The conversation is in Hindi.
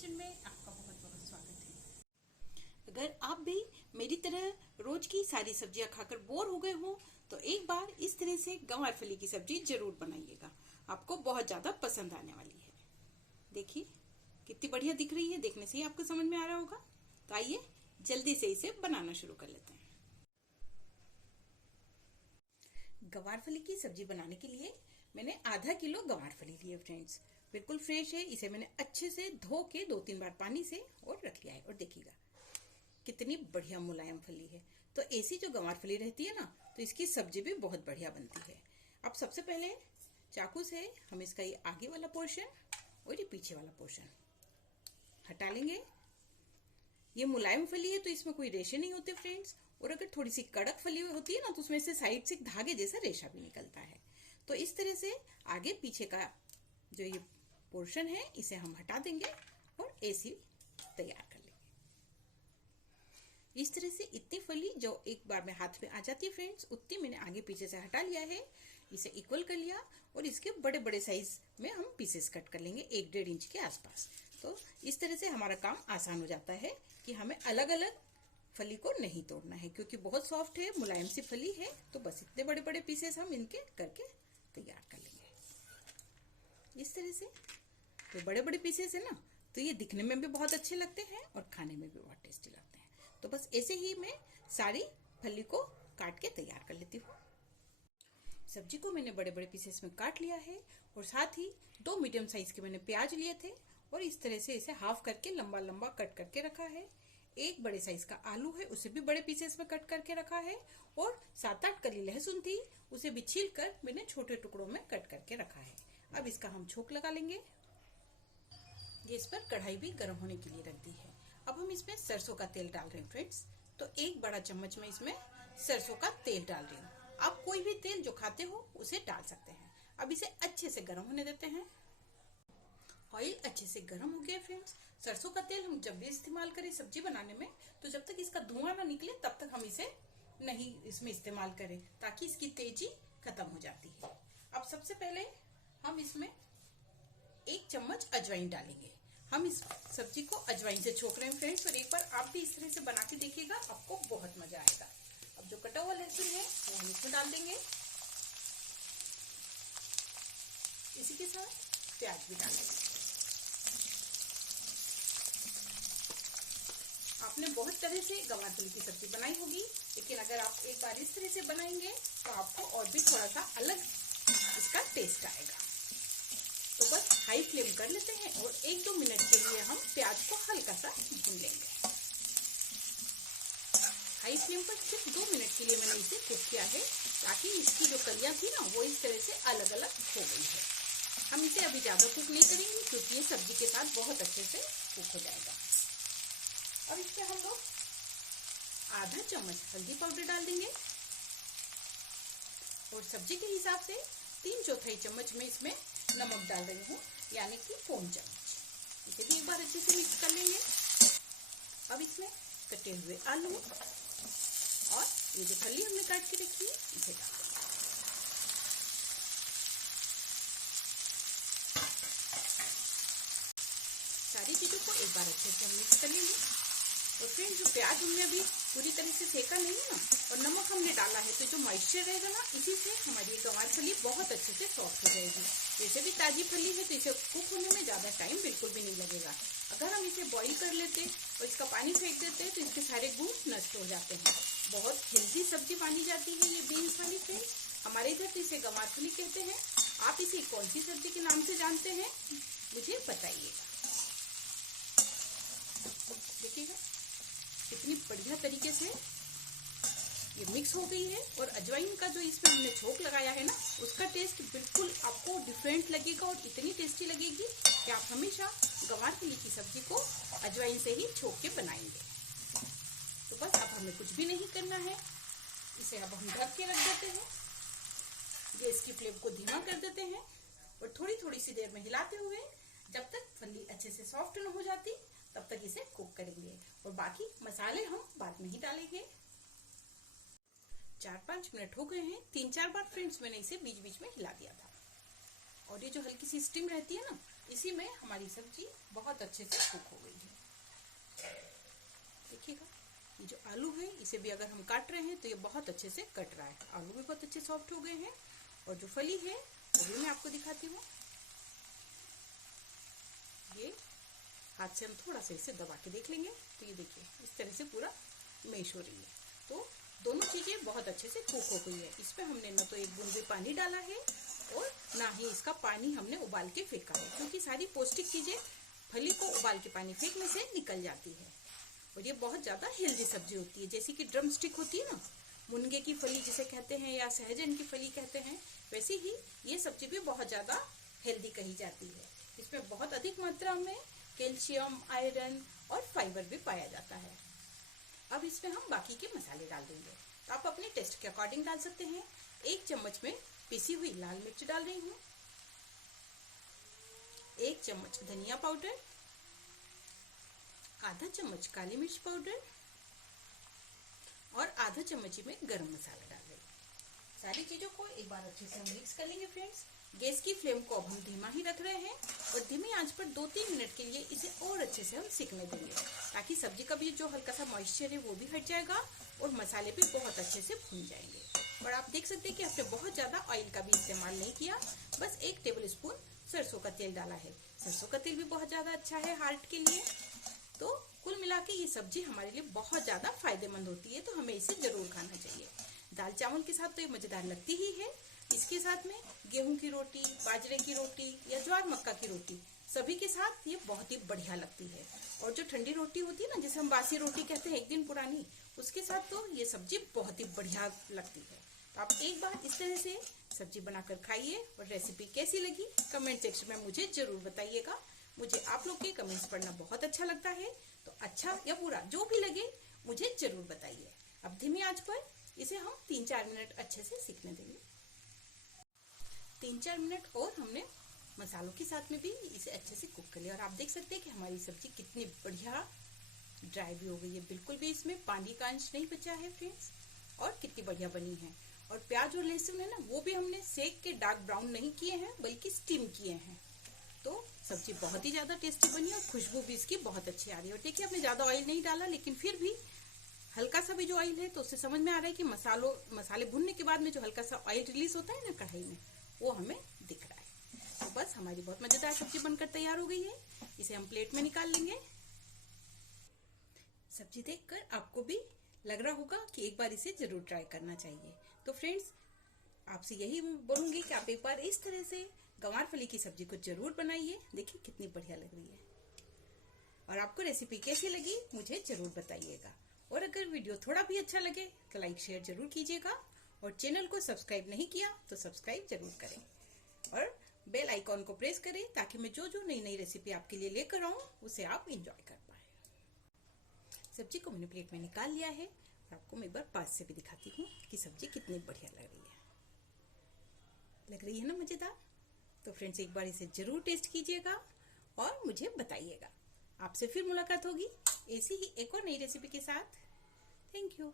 किचन में आपका बहुत बहुत स्वागत है। अगर आप भी मेरी तरह रोज की सारी सब्जियां खाकर बोर हो गए हो तो एक बार इस तरह से गंवार फली की सब्जी जरूर बनाइएगा। आपको बहुत ज्यादा पसंद आने वाली है। देखिए कितनी बढ़िया दिख रही है, देखने से ही आपको समझ में आ रहा होगा। तो आइए जल्दी से इसे बनाना शुरू कर लेते हैं। गंवार फली की सब्जी बनाने के लिए मैंने आधा किलो गंवार फली लिए फ्रेंड्स। बिल्कुल फ्रेश है। इसे मैंने अच्छे से धो के 2-3 बार पानी से और रख लिया है। और देखिएगा कितनी बढ़िया मुलायम फली है। तो ऐसी जो गंवार फली रहती है ना, तो इसकी सब्जी भी बहुत बढ़िया बनती है। अब सबसे पहले चाकू से हम इसका ये आगे वाला पोर्शन और ये पीछे वाला पोर्शन हटा लेंगे। ये मुलायम फली है तो इसमें कोई रेशे नहीं होते फ्रेंड्स। और अगर थोड़ी सी कड़क फली होती है ना, तो उसमें से साइड से धागे जैसा रेशा भी निकलता है। तो इस तरह से आगे पीछे का जो ये पोर्शन है इसे हम हटा देंगे और ऐसी तैयार कर लेंगे। इस तरह से इतनी फली जो एक बार में हाथ में आ जाती है फ्रेंड्स, उतनी मैंने आगे पीछे से हटा लिया है। इसे इक्वल कर लिया और इसके बड़े बड़े साइज में हम पीसेस कट कर लेंगे 1-1.5 इंच के आसपास। तो इस तरह से हमारा काम आसान हो जाता है कि हमें अलग अलग फली को नहीं तोड़ना है, क्योंकि बहुत सॉफ्ट है, मुलायम सी फली है। तो बस इतने बड़े बड़े पीसेस हम इनके करके तैयार कर लेंगे इस तरह से। तो बड़े बड़े पीसेस है ना, तो ये दिखने में भी बहुत अच्छे लगते हैं और खाने में भी बहुत टेस्टी लगते हैं। तो बस ऐसे ही मैं सारी फली को काट के तैयार कर लेती हूँ। सब्जी को मैंने बड़े बड़े पीसेस में काट लिया है और साथ ही 2 मीडियम साइज के मैंने प्याज लिए थे और इस तरह से इसे हाफ करके लंबा लंबा कट करके रखा है। एक बड़े साइज का आलू है, उसे भी बड़े पीसेस में कट करके रखा है। और 7-8 कली लहसुन थी, उसे भी छील कर मैंने छोटे टुकड़ों में कट करके रखा है। अब इसका हम छोंक लगा लेंगे। गैस पर कढ़ाई भी गर्म होने के लिए रख दी है। अब हम इसमें सरसों का तेल डाल रहे हैं फ्रेंड्स। तो 1 बड़ा चम्मच में इसमें सरसों का तेल डाल रही हूँ। आप कोई भी तेल जो खाते हो उसे डाल सकते हैं। अब इसे अच्छे से गर्म होने देते हैं। ऑयल अच्छे से गर्म हो गया फ्रेंड्स। सरसों का तेल हम जब भी इस्तेमाल करें सब्जी बनाने में, तो जब तक इसका धुआं ना निकले तब तक हम इसे नहीं इसमें इस्तेमाल करें, ताकि इसकी तेजी खत्म हो जाती है। अब सबसे पहले हम इसमें 1 चम्मच अजवाइन डालेंगे। हम इस सब्जी को अजवाइन से छोक रहे हैं फ्रेंड्स। और एक बार आप भी इस तरह से बना के देखिएगा, आपको बहुत मजा आएगा। अब जो कटा हुआ लहसुन है वो हम इसमें डाल देंगे। इसी के साथ प्याज भी डालेंगे। आपने बहुत तरह से गंवार फली की सब्जी बनाई होगी, लेकिन अगर आप एक बार इस तरह से बनाएंगे तो आपको और भी थोड़ा सा अलग इसका टेस्ट आएगा। तो बस हाई फ्लेम कर लेते हैं और 1-2 मिनट के लिए हम प्याज को हल्का सा भून लेंगे। हाई फ्लेम पर सिर्फ 2 मिनट के लिए मैंने इसे कुक किया है, ताकि इसकी जो कलियां थी ना वो इस तरह से अलग अलग हो गई है। हम इसे अभी ज्यादा कुक नहीं करेंगे, क्योंकि ये सब्जी के साथ बहुत अच्छे से कुक हो जाएगा। अब इसमें हम लोग आधा चम्मच हल्दी पाउडर डाल देंगे और सब्जी के हिसाब से 3/4 चम्मच में इसमें नमक डाल रही हूँ, यानी कि 1 चम्मच। इसे भी एक बार अच्छे से मिक्स कर लेंगे। अब इसमें कटे हुए आलू और ये जो फली हमने काट के रखी है इसे डाल देंगे। सारी चीजों को एक बार अच्छे से मिक्स कर लेंगे। और फ्रेंड्स जो प्याज हमने अभी पूरी तरह से सेका नहीं है ना, और नमक हमने डाला है, तो जो मॉइस्चर रहेगा ना, इसी से हमारी गंवार फली बहुत अच्छे से सॉफ्ट हो जाएगी। जैसे भी ताजी फली है तो इसे कुक होने में ज्यादा टाइम बिल्कुल भी नहीं लगेगा। अगर हम इसे बॉईल कर लेते और इसका पानी फेंक देते हैं तो इसके सारे गुण नष्ट हो जाते हैं। बहुत हेल्दी सब्जी मानी जाती है ये बीन्स वाली फ्रेंड्स। हमारे इधर तो इसे गंवार फली कहते हैं। आप इसे कौन सी सब्जी के नाम से जानते हैं मुझे बताइएगा। देखिएगा कितनी बढ़िया तरीके से ये मिक्स हो गई है। और अजवाइन का जो इसमें हमने छोंक लगाया है ना, उसका टेस्ट बिल्कुल आपको डिफरेंट लगेगा और इतनी टेस्टी लगेगी कि आप हमेशा गंवार फली की सब्जी को अजवाइन से ही छोंक के बनाएंगे। तो बस अब हमें कुछ भी नहीं करना है। इसे अब हम ढक के रख देते हैं। गैस की फ्लेम को धीमा कर देते हैं और थोड़ी थोड़ी सी देर में हिलाते हुए जब तक फली अच्छे से सॉफ्ट न हो जाती तब तक इसे कुक करेंगे। और बाकी मसाले हम बाद में ही डालेंगे। 4-5 मिनट हो गए हैं। 3-4 बार फ्रेंड्स मैंने इसे बीच बीच में हिला दिया था। और ये जो हल्की सी स्टीम रहती है ना, इसी में हमारी सब्जी बहुत अच्छे से कुक हो गई है। देखिएगा ये जो आलू है इसे भी अगर हम काट रहे हैं तो ये बहुत अच्छे से कट रहा है। आलू भी बहुत अच्छे सॉफ्ट हो गए हैं और जो फली है वो भी मैं आपको दिखाती हूँ। ये हाथ से हम थोड़ा सा इसे दबा के देख लेंगे तो ये देखिए इस तरह से पूरा मैश हो रही है। तो दोनों चीजें बहुत अच्छे से कुक हो गई है। इसमें हमने न तो एक बूंद भी पानी डाला है और ना ही इसका पानी हमने उबाल के फेंका है, क्योंकि सारी पौष्टिक चीजें फली को उबाल के पानी फेंकने से निकल जाती है। और ये बहुत ज्यादा हेल्दी सब्जी होती है। जैसे कि ड्रम स्टिक होती है ना, मुनगे की फली जिसे कहते हैं या सहजन की फली कहते हैं, वैसे ही ये सब्जी भी बहुत ज्यादा हेल्दी कही जाती है। इसमें बहुत अधिक मात्रा में कैल्शियम, आयरन और फाइबर भी पाया जाता है। अब इसमें हम बाकी के मसाले डाल देंगे। तो आप अपने टेस्ट के अकॉर्डिंग डाल सकते हैं। 1 चम्मच में पिसी हुई लाल मिर्च डाल रही हूँ, 1 चम्मच धनिया पाउडर, आधा चम्मच काली मिर्च पाउडर और आधा चम्मच में गरम मसाला डाल रही हूँ। सारी चीजों को एक बार अच्छे से हम मिक्स कर लेंगे फ्रेंड्स। गैस की फ्लेम को अब हम धीमा ही रख रहे हैं और धीमी आंच पर 2-3 मिनट के लिए इसे और अच्छे से हम सिकने देंगे, ताकि सब्जी का भी जो हल्का सा मॉइस्चर है वो भी हट जाएगा और मसाले भी बहुत अच्छे से भून जाएंगे। और आप देख सकते हैं कि हमने बहुत ज्यादा ऑयल का भी इस्तेमाल नहीं किया, बस 1 टेबल स्पून सरसों का तेल डाला है। सरसों का तेल भी बहुत ज्यादा अच्छा है हार्ट के लिए। तो कुल मिला के ये सब्जी हमारे लिए बहुत ज्यादा फायदेमंद होती है, तो हमें इसे जरूर खाना चाहिए। दाल चावल के साथ तो ये मजेदार लगती ही है। इसके साथ में गेहूं की रोटी, बाजरे की रोटी या ज्वार मक्का की रोटी, सभी के साथ ये बहुत ही बढ़िया लगती है। और जो ठंडी रोटी होती है ना, जिसे हम बासी रोटी कहते हैं, 1 दिन पुरानी, उसके साथ तो ये सब्जी बहुत ही बढ़िया लगती है। तो आप एक बार इस तरह से सब्जी बनाकर खाइए और रेसिपी कैसी लगी कमेंट सेक्शन में मुझे जरूर बताइएगा। मुझे आप लोग के कमेंट्स पढ़ना बहुत अच्छा लगता है। तो अच्छा या बुरा जो भी लगे मुझे जरूर बताइए। अब धीमी आंच पर इसे हम 3-4 मिनट अच्छे से सीखने देंगे। 3-4 मिनट और हमने मसालों के साथ में भी इसे अच्छे से कुक कर लिया। और आप देख सकते हैं कि हमारी सब्जी कितनी बढ़िया ड्राई भी हो गई है, बिल्कुल भी इसमें पानी का अंश नहीं बचा है फ्रेंड्स, और कितनी बढ़िया बनी है। और प्याज और लहसुन है ना, वो भी हमने सेक के डार्क ब्राउन नहीं किए हैं, बल्कि स्टीम किए हैं। तो सब्जी बहुत ही ज्यादा टेस्टी बनी और खुशबू भी इसकी बहुत अच्छी आ रही है। और देखिए हमने ज्यादा ऑयल नहीं डाला, लेकिन फिर भी हल्का सा भी जो ऑयल है तो उससे समझ में आ रहा है कि मसाले भुनने के बाद में जो हल्का सा ऑयल रिलीज होता है ना कढ़ाई में, वो हमें दिख रहा है। तो बस हमारी बहुत मजेदार सब्जी बनकर तैयार हो गई है। इसे हम प्लेट में निकाल लेंगे। सब्जी देखकर आपको भी लग रहा होगा कि एक बार इसे जरूर ट्राई करना चाहिए। तो फ्रेंड्स, आपसे यही बोलूंगी कि आप एक बार इस तरह से गंवार फली की सब्जी को जरूर बनाइए। देखिए कितनी बढ़िया लग रही है। और आपको रेसिपी कैसी लगी मुझे जरूर बताइएगा। और अगर वीडियो थोड़ा भी अच्छा लगे तो लाइक शेयर जरूर कीजिएगा। और चैनल को सब्सक्राइब नहीं किया तो सब्सक्राइब जरूर करें और बेल आइकॉन को प्रेस करें, ताकि मैं जो जो नई नई रेसिपी आपके लिए लेकर आऊं उसे आप एंजॉय कर पाए। सब्जी को मैंने प्लेट में निकाल लिया है और आपको मैं एक बार पास से भी दिखाती हूँ कि सब्जी कितनी बढ़िया लग रही है ना, मजेदार। तो फ्रेंड्स, एक बार इसे जरूर टेस्ट कीजिएगा और मुझे बताइएगा। आपसे फिर मुलाकात होगी ऐसी ही एक और नई रेसिपी के साथ। Thank you.